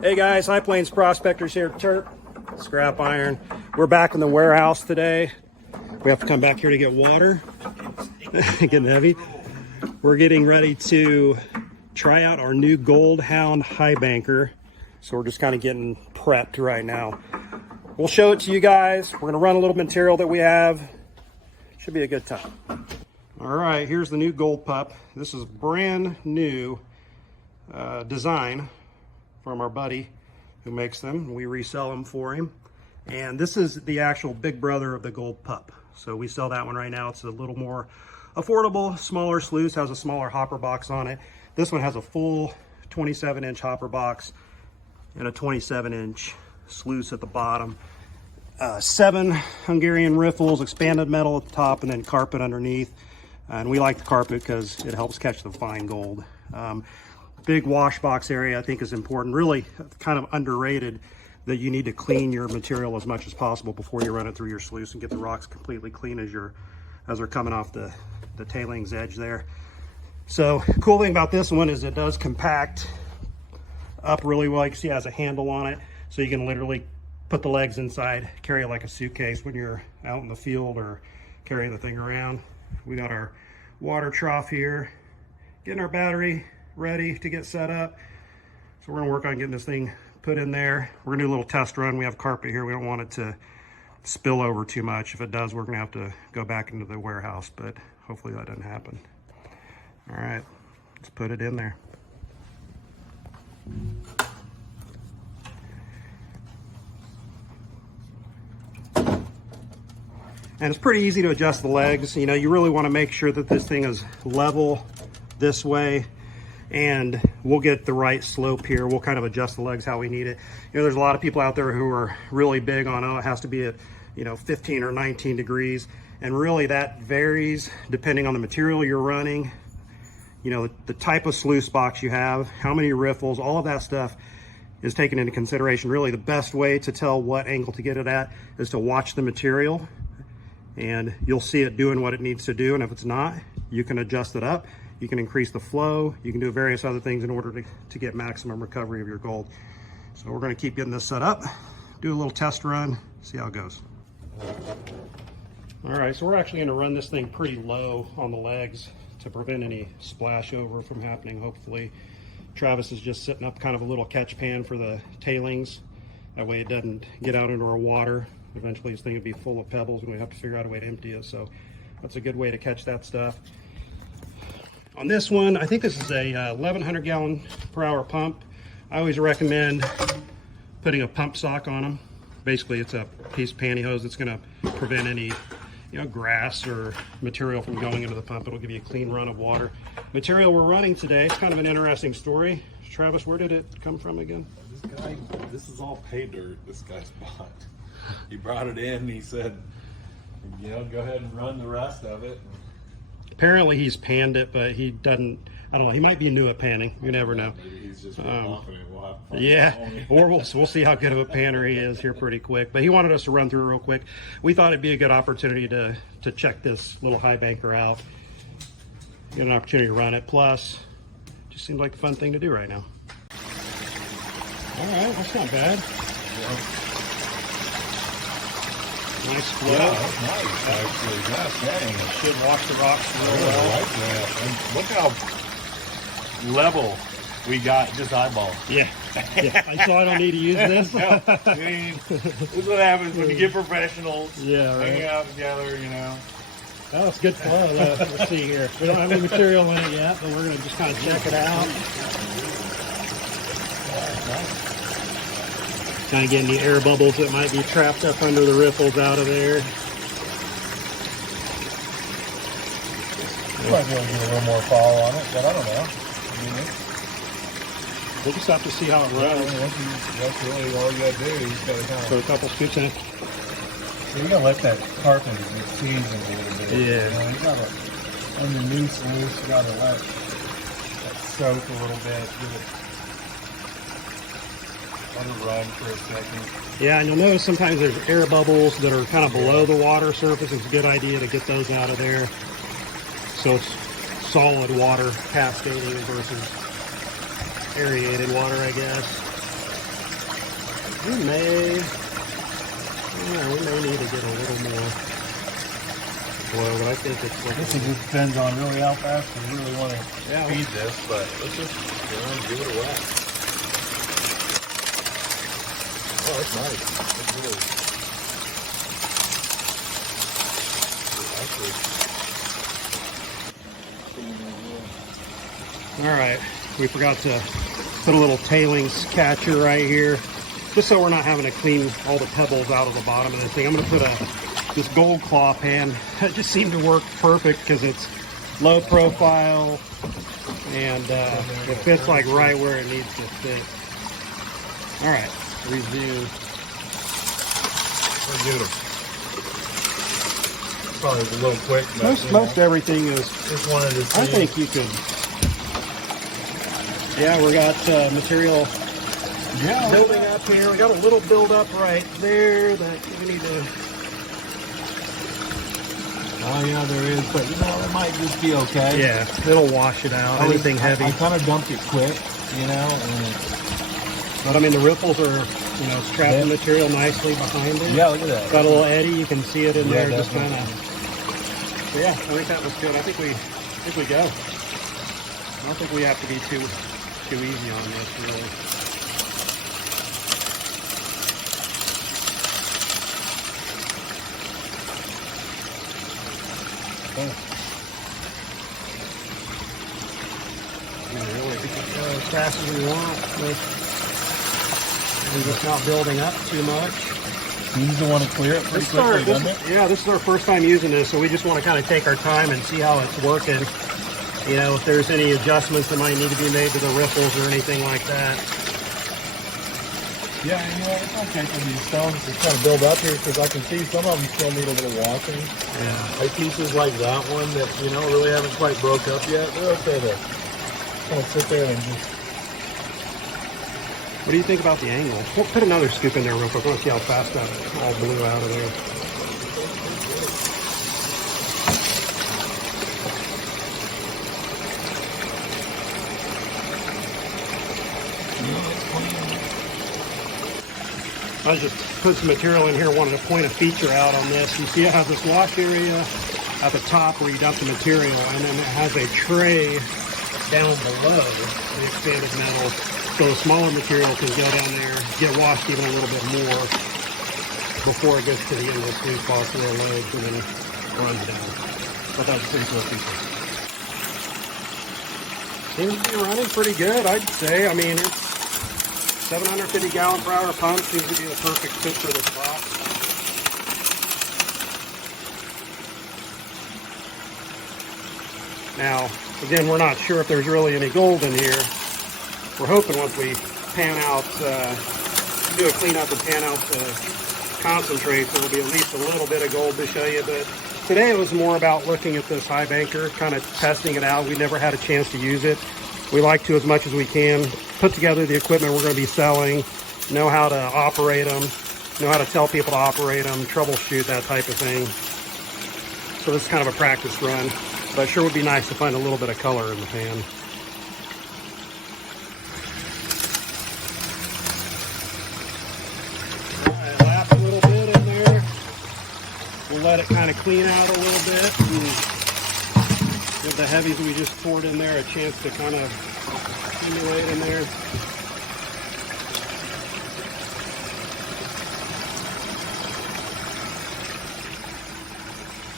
Hey guys, High Plains Prospectors here, Turk, Scrap Iron. We're back in the warehouse today. We have to come back here to get water. Getting heavy. We're getting ready to try out our new Gold Hound Highbanker. So we're just kind of getting prepped right now. We'll show it to you guys. We're gonna run a little material that we have. Should be a good time. All right, here's the new Gold Pup. This is brand new design from our buddy who makes them. We resell them for him. And this is the actual big brother of the Gold Pup. So we sell that one right now. It's a little more affordable, smaller sluice, has a smaller hopper box on it. This one has a full 27-inch hopper box and a 27-inch sluice at the bottom. 7 Hungarian riffles, expanded metal at the top, and then carpet underneath. And we like the carpet because it helps catch the fine gold. Big wash box area I think is important. Really kind of underrated that you need to clean your material as much as possible before you run it through your sluice and get the rocks completely clean as they're coming off the tailings edge there. So cool thing about this one is it does compact up really well. You can see it has a handle on it, so you can literally put the legs inside, carry it like a suitcase when you're out in the field or carrying the thing around. We got our water trough here, getting our battery ready to get set up. So we're gonna work on getting this thing put in there. We're gonna do a little test run. We have carpet here. We don't want it to spill over too much. If it does, we're gonna have to go back into the warehouse, but hopefully that doesn't happen. All right, let's put it in there. And it's pretty easy to adjust the legs. You know, you really want to make sure that this thing is level this way, and we'll get the right slope here. We'll kind of adjust the legs how we need it. You know, there's a lot of people out there who are really big on, oh, it has to be at, 15 or 19 degrees. And really that varies depending on the material you're running, the type of sluice box you have, how many riffles, all of that stuff is taken into consideration. Really the best way to tell what angle to get it at is to watch the material, and you'll see it doing what it needs to do. And if it's not, you can adjust it up. You can increase the flow. You can do various other things in order to get maximum recovery of your gold. So we're gonna keep getting this set up, do a little test run, see how it goes. All right, so we're actually gonna run this thing pretty low on the legs to prevent any splash over from happening, hopefully. Travis is just setting up kind of a little catch pan for the tailings. That way it doesn't get out into our water. Eventually this thing would be full of pebbles and we have to figure out a way to empty it. So that's a good way to catch that stuff. On this one, I think this is a 1,100 gallon per hour pump. I always recommend putting a pump sock on them. Basically, it's a piece of pantyhose that's gonna prevent any grass or material from going into the pump. It'll give you a clean run of water. Material we're running today, it's kind of an interesting story. Travis, where did it come from again? This is all pay dirt this guy's bought. He brought it in and he said, go ahead and run the rest of it. Apparently he's panned it, but he doesn't, I don't know, he might be new at panning. You never know. Maybe he's just confident we'll have fun. Yeah, or we'll see how good of a panner he is here pretty quick. But he wanted us to run through real quick. We thought it'd be a good opportunity to check this little Highbanker out. Get an opportunity to run it. Plus, just seems like a fun thing to do right now. All right, that's not bad. Nice flow. Yeah, that's nice, actually. Gosh dang. It should wash the rocks real well. Like that. And look how level we got this eyeball. Yeah. So I don't need to use this. No, I mean, this is what happens when you get professionals hanging out together, Oh, it's good flow. Let's see here. We don't have any material in it yet, but we're going to just kind of check it out. Kind of getting the air bubbles that might be trapped up under the riffles out of there. You might be able to get a little more fall on it, but I don't know. We'll just have to see how it runs. That's really all you gotta do. You just gotta kind of Put a couple scoops in it. So you gotta let that carpet season a little bit. Yeah. You gotta, on your new sluice, you gotta let that soak a little bit. Give it let it run for a second. Yeah, and you'll notice sometimes there's air bubbles that are kind of below the water surface. It's a good idea to get those out of there. So it's solid water cascading versus aerated water, I guess. We may need to get a little more oil, but I think it's like... This just depends on really how fast we really want to feed this, but let's just give it a whack. Oh, that's nice. That's really... All right, we forgot to put a little tailings catcher right here, just so we're not having to clean all the pebbles out of the bottom of this thing. I'm going to put this gold claw pan. That just seemed to work perfect because it's low profile and it fits like right where it needs to fit. All right, resume. We're good. Probably a little quick. Most everything is. Just wanted to see. I think you could. Yeah, we got material building up here. We got a little build up right there that we need to. Oh yeah, there is, but you know, it might just be okay. Yeah, it'll wash it out. Anything heavy. I kind of dumped it quick, you know. But I mean, the ripples are, it's trapped the material nicely behind it. Yeah, look at that. Got a little eddy. You can see it in there, just definitely. kind of. So yeah, I think that was good. I think we go. I don't think we have to be too easy on this, really. Really, we can go as fast as we want with just not building up too much. You just want to clear it pretty quickly, doesn't it? Yeah, this is our first time using this, so we just want to kind of take our time and see how it's working. If there's any adjustments that might need to be made to the ripples or anything like that. Yeah, it's okay for these stones to kind of build up here because I can see some of them still need a little washing. Yeah. Like pieces like that one that, really haven't quite broke up yet, they're okay to kind of sit there and just... What do you think about the angle? We'll put another scoop in there real quick. I want to see how fast that all blew out of there. I just put some material in here, wanted to point a feature out on this. You see it has this wash area at the top where you dump the material, and then it has a tray down below the expanded metal. So the smaller material can go down there, get washed even a little bit more before it gets to the end of the sluice box where it loads and then it runs down. But that's a pretty cool feature. Seems to be running pretty good, I'd say. I mean, it's 750 gallon per hour pump seems to be the perfect fit for this box. Now, again, we're not sure if there's really any gold in here. We're hoping once we pan out, do a cleanup and pan out the concentrates, there will be at least a little bit of gold to show you. But today it was more about looking at this Highbanker, kind of testing it out. We never had a chance to use it. We like to as much as we can put together the equipment we're going to be selling, know how to operate them, know how to tell people to operate them, troubleshoot, that type of thing. So this is kind of a practice run, but it sure would be nice to find a little bit of color in the pan. All right, last little bit in there. We'll let it kind of clean out a little bit. Give the heavies we just poured in there a chance to kind of accumulate in there.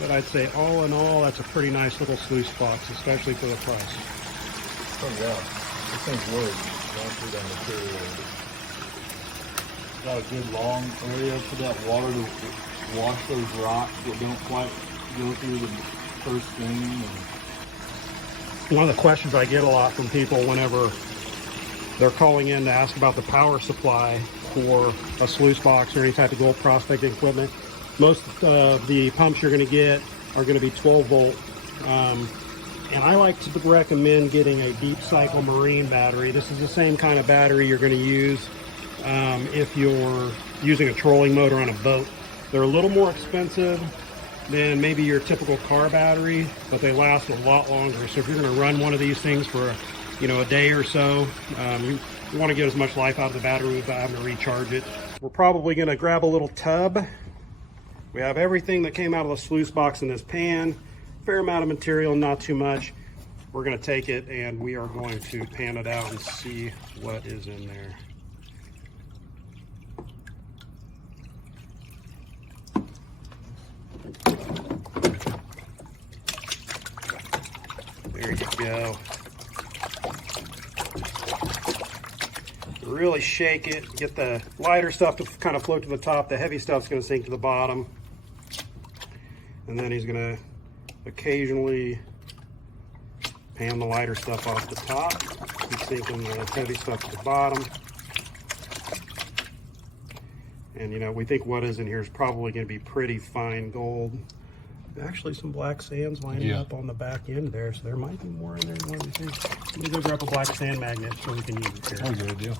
But I'd say all in all, that's a pretty nice little sluice box, especially for the price. Oh yeah, this thing's worth going through that material. Got a good long area for that water to wash those rocks that don't quite go through the first thing. One of the questions I get a lot from people whenever they're calling in to ask about the power supply for a sluice box or any type of gold prospecting equipment, most of the pumps you're going to get are going to be 12 volt. And I like to recommend getting a deep cycle marine battery. This is the same kind of battery you're going to use if you're using a trolling motor on a boat. They're a little more expensive than maybe your typical car battery, but they last a lot longer. So if you're going to run one of these things for you know, a day or so. You want to get as much life out of the battery without having to recharge it. We're probably going to grab a little tub. We have everything that came out of the sluice box in this pan. Fair amount of material, not too much. We're going to take it and we are going to pan it out and see what is in there. There you go. Really shake it, get the lighter stuff to kind of float to the top. The heavy stuff's going to sink to the bottom. And then he's going to occasionally pan the lighter stuff off the top. Keep sinking the heavy stuff to the bottom. And you know, we think what is in here is probably going to be pretty fine gold. Actually, some black sand's lining up on the back end there, so there might be more in there than what we think. Let me go grab a black sand magnet so we can use it here. That's a good idea.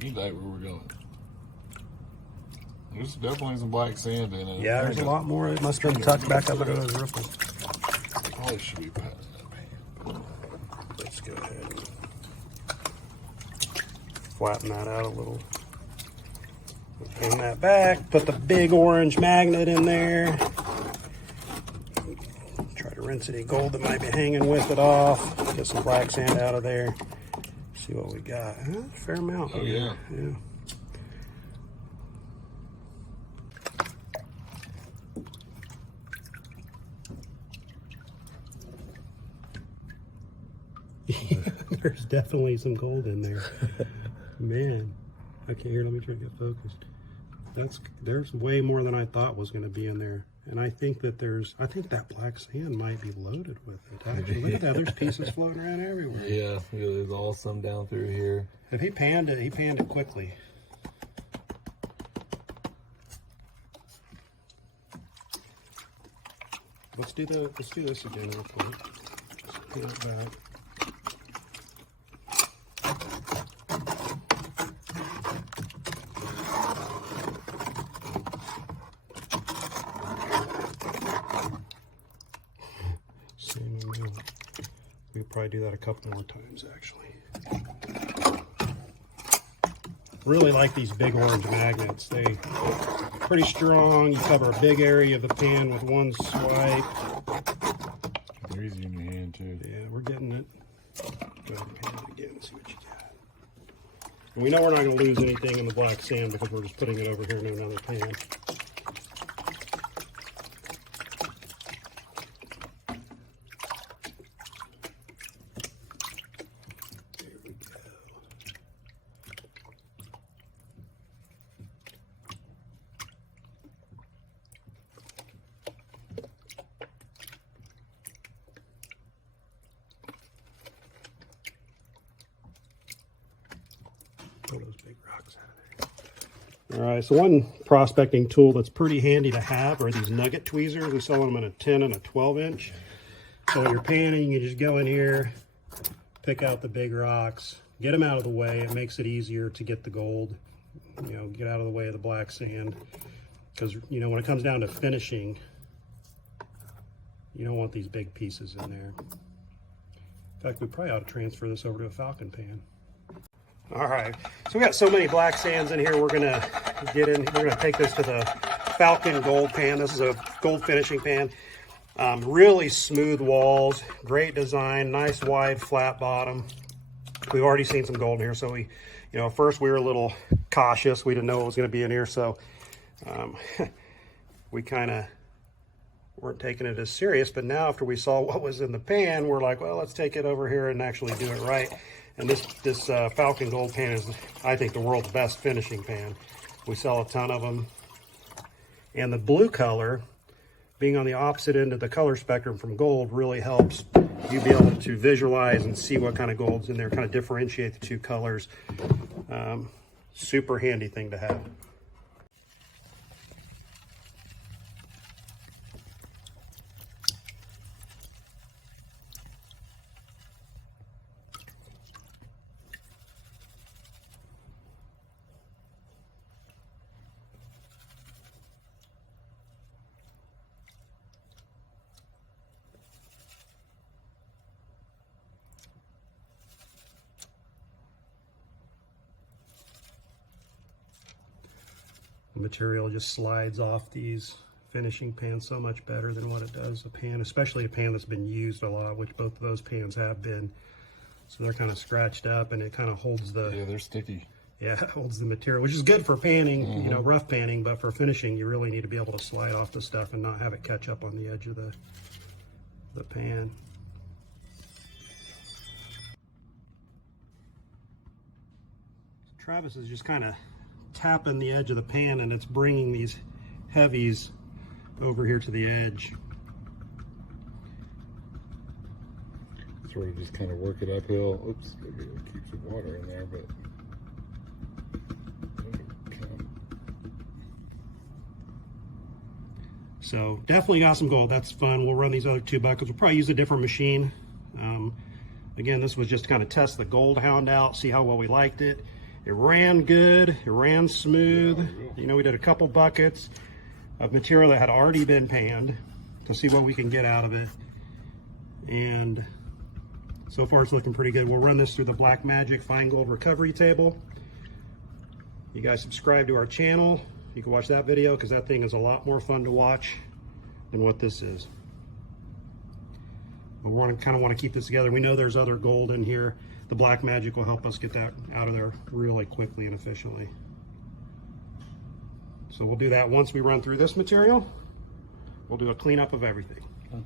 Need that where we're going. There's definitely some black sand in it. Yeah, there's a lot more. It must have been tucked back up into those ripples. Probably should be patting that pan. Let's go ahead and flatten that out a little. Pin that back. Put the big orange magnet in there. Try to rinse any gold that might be hanging with it off. Get some black sand out of there. See what we got. A fair amount. Oh yeah. Yeah. There's definitely some gold in there. Man, okay, here, let me try to get focused. There's way more than I thought was going to be in there. And I think that that black sand might be loaded with it. Actually, look at that. There's pieces floating around everywhere. Yeah, there's all some down through here. If he panned it quickly. Let's do this again real quick. Put it back. We could probably do that a couple more times, actually. Really like these big orange magnets. They're pretty strong. You cover a big area of the pan with one swipe. They're easy in your hand, too. Yeah, we're getting it. Go ahead and pan it again and see what you got. And we know we're not going to lose anything in the black sand because we're just putting it over here in another pan. Those big rocks out of there. All right, so one prospecting tool that's pretty handy to have are these nugget tweezers. We sell them in a 10 and a 12 inch. So when you're panning, you just go in here, pick out the big rocks, get them out of the way. It makes it easier to get the gold, you know, get out of the way of the black sand. Because, you know, when it comes down to finishing, you don't want these big pieces in there. In fact, we probably ought to transfer this over to a Falcon pan. All right, so we got so many black sands in here. We're gonna take this to the Falcon Gold Pan. This is a gold finishing pan. Really smooth walls, great design, nice wide flat bottom. We've already seen some gold in here, so at first we were a little cautious. We didn't know what was gonna be in here, so we kind of weren't taking it as serious. But now after we saw what was in the pan, we're like, well, let's take it over here and actually do it right. And this Falcon Gold Pan is, I think, the world's best finishing pan. We sell a ton of them. And the blue color, being on the opposite end of the color spectrum from gold, really helps you be able to visualize and see what kind of gold's in there, kind of differentiate the two colors. Super handy thing to have. material just slides off these finishing pans so much better than what it does a pan, especially a pan that's been used a lot, which both of those pans have been. So they're kind of scratched up, and it kind of holds the... Yeah, they're sticky. Yeah, it holds the material, which is good for panning, you know, rough panning, but for finishing, you really need to be able to slide off the stuff and not have it catch up on the edge of the pan. Travis is just kind of tapping the edge of the pan, and it's bringing these heavies over here to the edge. Sort of just kind of work it uphill. Oops, maybe it'll keep some water in there, but so definitely got some gold. That's fun. We'll run these other 2 buckets. We'll probably use a different machine. Again, this was just to kind of test the Gold Hound out, see how well we liked it. It ran good. It ran smooth. Yeah, you know, we did a couple buckets of material that had already been panned to see what we can get out of it. And so far it's looking pretty good. We'll run this through the Black Magic Fine Gold Recovery Table. You guys subscribe to our channel. You can watch that video because that thing is a lot more fun to watch than what this is. But we kind of want to keep this together. We know there's other gold in here. The Black Magic will help us get that out of there really quickly and efficiently. So we'll do that once we run through this material. We'll do a cleanup of everything. Nice.